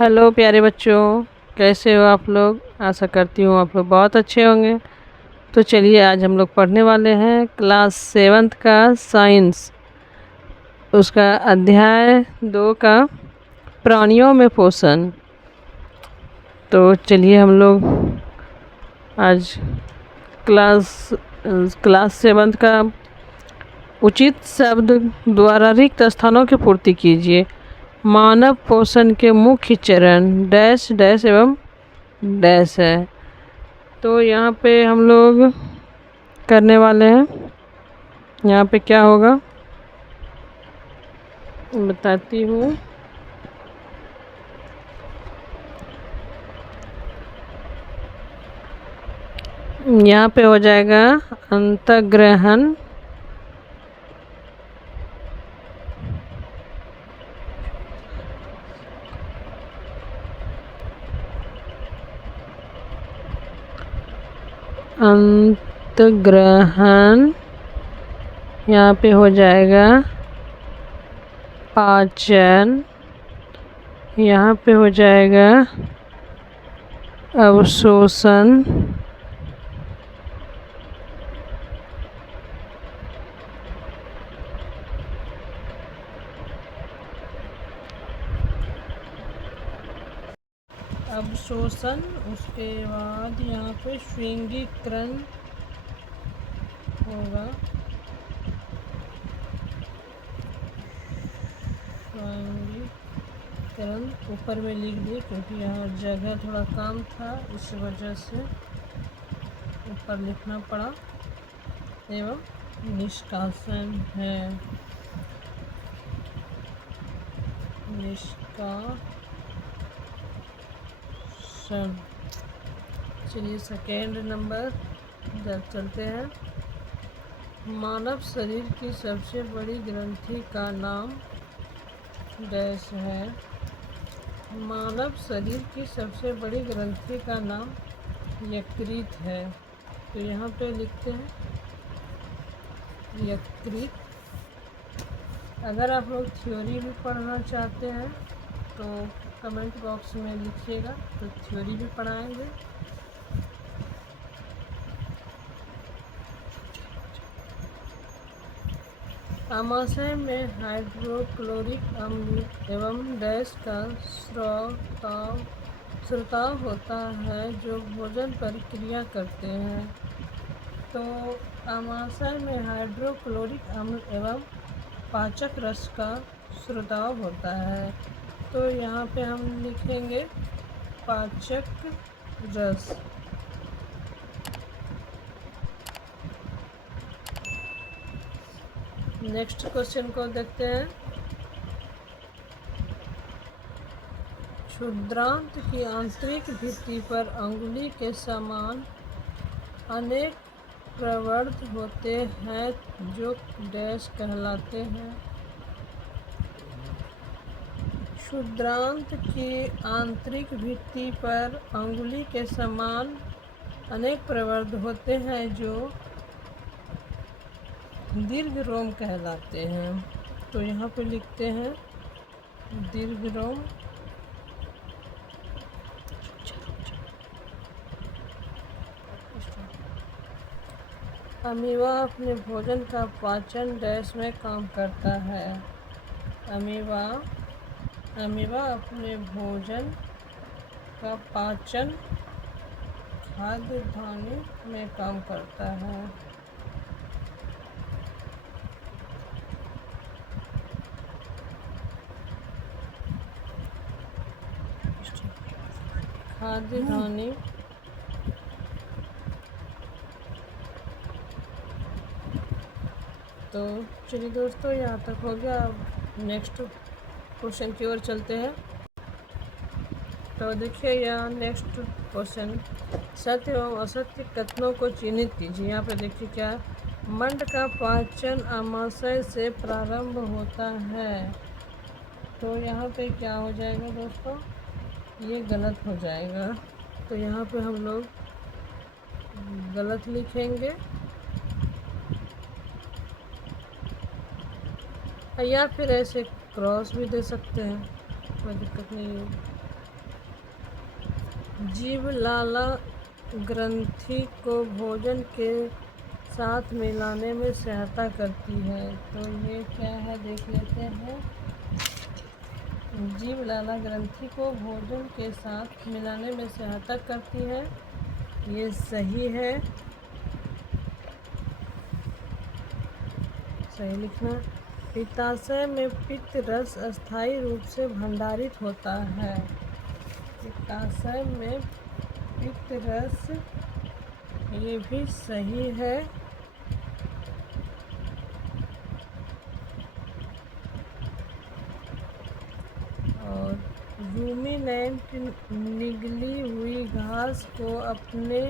Hello प्यारे बच्चों, कैसे हो आप लोग। आशा करती हूँ आप लोग बहुत अच्छे होंगे। तो चलिए आज हम लोग पढ़ने वाले हैं क्लास 7th का साइंस, उसका अध्याय 2 का प्राणियों में पोषण। तो चलिए हम लोग आज क्लास 7th का उचित शब्द द्वारा रिक्त स्थानों की पूर्ति कीजिए। मानव पोषण के मुख्य चरण डैश डैश एवं डैश है। तो यहाँ पे हम लोग करने वाले हैं, यहाँ पे क्या होगा बताती हूँ। यहाँ पे हो जाएगा अंतर्ग्रहण, अंतर्ग्रहण। यहाँ पे हो जाएगा पाचन, यहाँ पे हो जाएगा अवशोषण, उसके बाद यहाँ पे श्रृंगीकरण होगा। श्रृंगीकरण ऊपर में लिख दिए क्योंकि यहाँ जगह थोड़ा कम था, इस वजह से ऊपर लिखना पड़ा। एवं निष्कासन है, निष्कासन। चलिए सेकेंड नंबर जब चलते हैं। मानव शरीर की सबसे बड़ी ग्रंथि का नाम डैश है। मानव शरीर की सबसे बड़ी ग्रंथि का नाम यकृत है। तो यहाँ पे लिखते हैं यकृत। अगर आप लोग थ्योरी भी पढ़ना चाहते हैं तो कमेंट बॉक्स में लिखिएगा, तो थ्योरी भी पढ़ाएंगे। आमाशय में हाइड्रोक्लोरिक अम्ल एवं डैश का स्राव होता है जो भोजन पर क्रिया करते हैं। तो आमाशय में हाइड्रोक्लोरिक अम्ल एवं पाचक रस का स्राव होता है। तो यहाँ पे हम लिखेंगे पाचक रस। नेक्स्ट क्वेश्चन को देखते हैं। क्षुद्रांत की आंतरिक भित्ति पर अंगुली के समान अनेक प्रवर्ध होते हैं जो डैश कहलाते हैं। क्षुद्रांत की आंतरिक भित्ति पर अंगुली के समान अनेक प्रवर्ध होते हैं जो दीर्घ रोम कहलाते हैं। तो यहाँ पे लिखते हैं दीर्घ रोम। अमीबा अपने भोजन का पाचन डैश में काम करता है। अमीबा अपने भोजन का पाचन खाद्य धानी में काम करता है। खाद्य धानी तो चलिए दोस्तों, यहाँ तक हो गया। अब नेक्स्ट क्वेश्चन की ओर चलते हैं। तो देखिए यहाँ नेक्स्ट क्वेश्चन, सत्य एवं असत्य कथनों को चिन्हित कीजिए। यहाँ पे देखिए क्या, मंड का पाचन आमाशय से प्रारंभ होता है। तो यहाँ पे क्या हो जाएगा दोस्तों, ये गलत हो जाएगा। तो यहाँ पे हम लोग गलत लिखेंगे, या फिर ऐसे क्रॉस भी दे सकते हैं, कोई दिक्कत नहीं है। जीभ लाला ग्रंथि को भोजन के साथ मिलाने में सहायता करती है। तो ये क्या है देख लेते हैं। जीभ लाला ग्रंथि को भोजन के साथ मिलाने में सहायता करती है, ये सही है, सही लिखना। पित्ताशय में पित्त रस अस्थायी रूप से भंडारित होता है। पित्ताशय में पित्त रस, ये भी सही है। और रूमिनेंट निगली हुई घास को अपने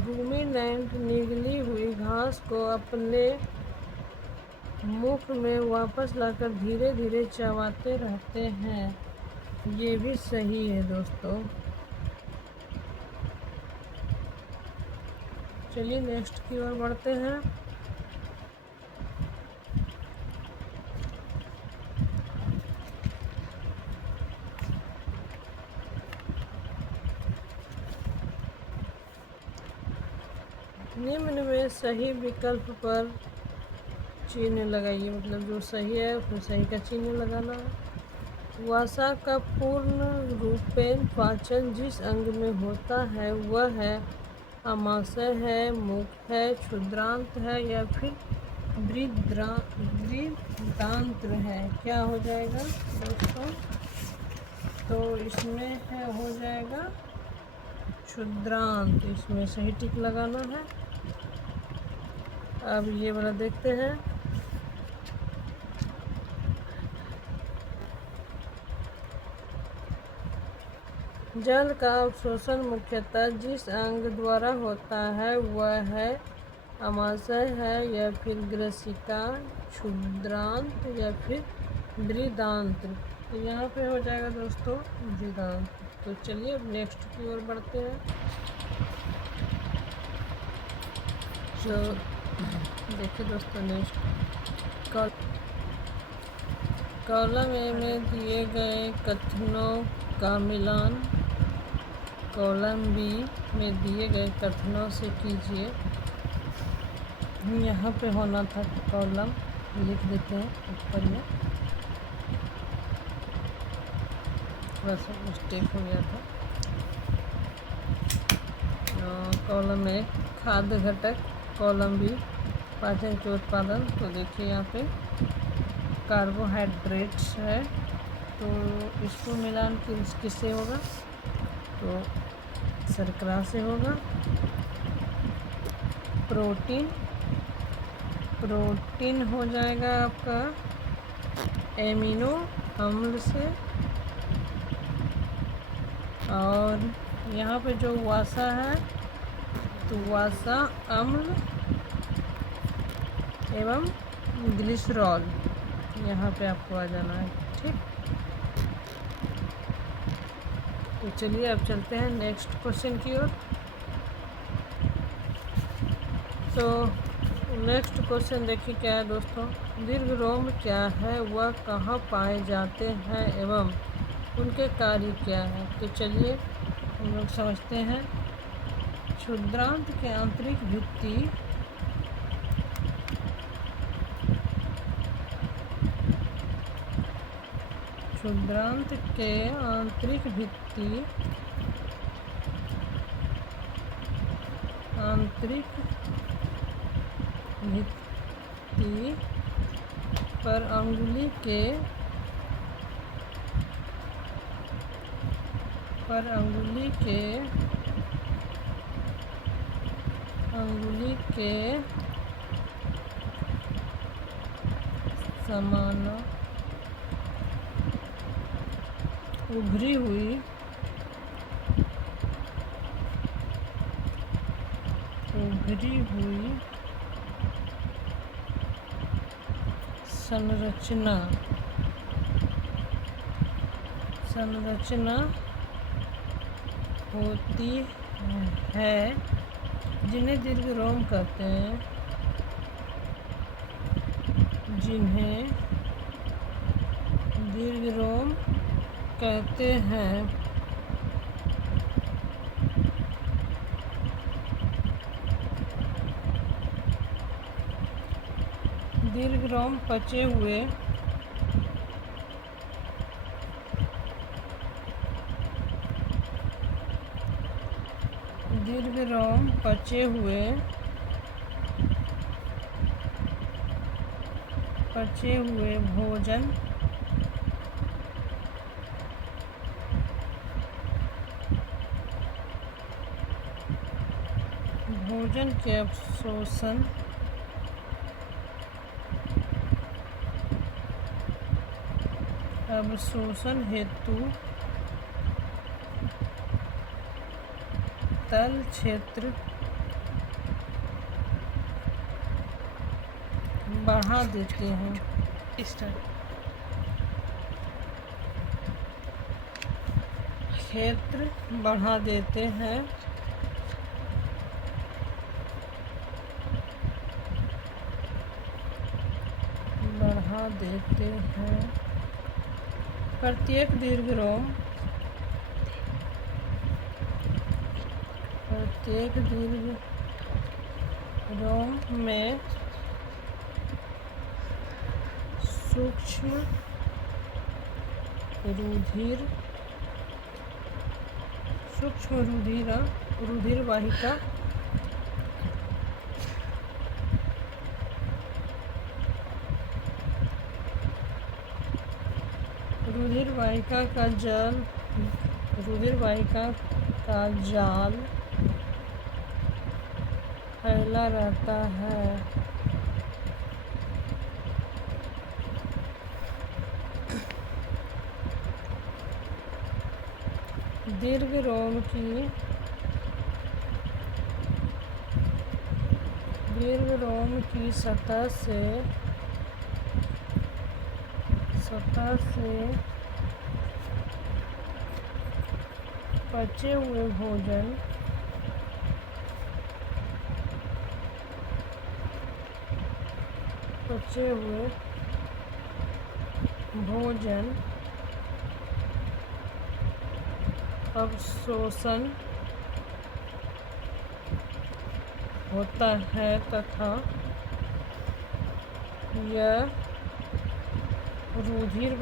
रूमिनेंट निगली हुई घास को अपने मुख में वापस लाकर धीरे धीरे चबाते रहते हैं, ये भी सही है दोस्तों। चलिए नेक्स्ट की ओर बढ़ते हैं। निम्न में सही विकल्प पर चिन्ह लगाइए, मतलब जो सही है उसमें सही का चिन्ह लगाना है। वसा का पूर्ण रूपेण पाचन जिस अंग में होता है वह है आमाशय है, मुख है, क्षुद्रांत है या फिर बृहदांत्र है। क्या हो जाएगा दोस्तों? तो इसमें है हो जाएगा क्षुद्रांत, इसमें सही टिक लगाना है। अब ये वाला देखते हैं। जल का अवशोषण मुख्यतः जिस अंग द्वारा होता है वह है आमाशय है या फिर ग्रसिका, क्षुद्रांत या फिर बृहदांत्र। तो यहाँ पे हो जाएगा दोस्तों बृहदांत्र। तो चलिए अब नेक्स्ट की ओर बढ़ते हैं। जो देखिए दोस्तों नेक्स्ट कॉलम ए में दिए गए कथनों का मिलान कॉलम बी में दिए गए कथनों से कीजिए। यहाँ पे होना था कॉलम, लिख देते हैं ऊपर में, बस मिस्टेक हो गया था। कॉलम ए खाद्य घटक, कॉलम बी पाचन के उत्पादन। तो देखिए यहाँ पे कार्बोहाइड्रेट्स है, तो इसको मिलान किससे होगा? तो शर्करा से होगा। प्रोटीन हो जाएगा आपका एमिनो अम्ल से। और यहाँ पे जो वसा है तो वसा अम्ल एवं ग्लिसरॉल, यहाँ पे आपको आ जाना है, ठीक। तो चलिए अब चलते हैं नेक्स्ट क्वेश्चन की ओर। तो नेक्स्ट क्वेश्चन देखिए क्या है दोस्तों। दीर्घ रोम क्या है, वह कहाँ पाए जाते हैं एवं उनके कार्य क्या है? तो चलिए हम लोग समझते हैं। क्षुद्रांत के आंतरिक भित्ति क्षुद्रांत के आंतरिक भित्ति पर अंगुली के समान उभरी हुई संरचना होती है जिन्हें दीर्घ रोम कहते हैं, जिन्हें दीर्घ रोम कहते हैं। दीर्घ रोम पचे हुए दीर्घ रोम पचे हुए भोजन के अवशोषण हेतु तल क्षेत्र बढ़ा देते हैं। क्षेत्र बढ़ा देते हैं। प्रत्येक दीर्घ रोम में सूक्ष्म रुधिर वाहिका का जाल फैला रहता है। दीर्घ रोम की सतह से पचे हुए भोजन अवशोषण होता है तथा यह रुधिर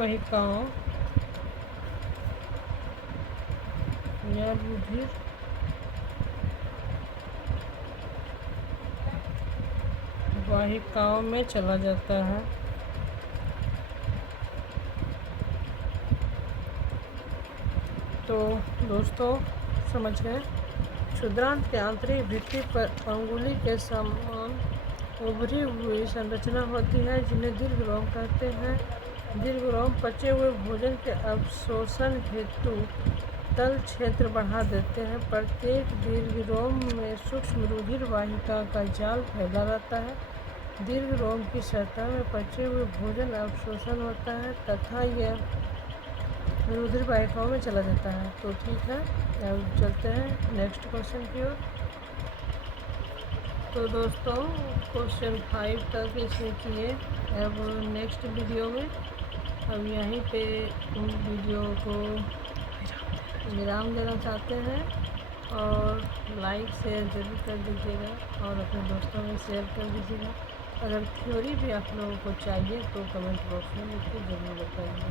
वाहिकाओं में चला जाता है। तो दोस्तों समझ गए, क्षुद्रांत के आंतरिक भित्ति पर अंगुली के समान उभरी हुई संरचना होती है जिन्हें दीर्घ रोम कहते हैं। दीर्घ रोम पचे हुए भोजन के अवशोषण हेतु तल क्षेत्र बढ़ा देते हैं। प्रत्येक दीर्घ रोम में सूक्ष्म रुधिर वाहिका का जाल फैला रहता है। दीर्घ रोम की सतह में पचे हुए भोजन अवशोषण होता है तथा यह रुधिर वाहिकाओं में चला जाता है। तो ठीक है, अब चलते हैं नेक्स्ट क्वेश्चन की ओर। तो दोस्तों क्वेश्चन 5 तक इसमें किए। अब नेक्स्ट वीडियो में हम यहीं पे वीडियो को विराम देना चाहते हैं और लाइक शेयर जरूर कर दीजिएगा और अपने दोस्तों में शेयर कर दीजिएगा। अगर थ्योरी भी आप लोगों को चाहिए तो कमेंट बॉक्स में लिख के जरूर बताइएगा।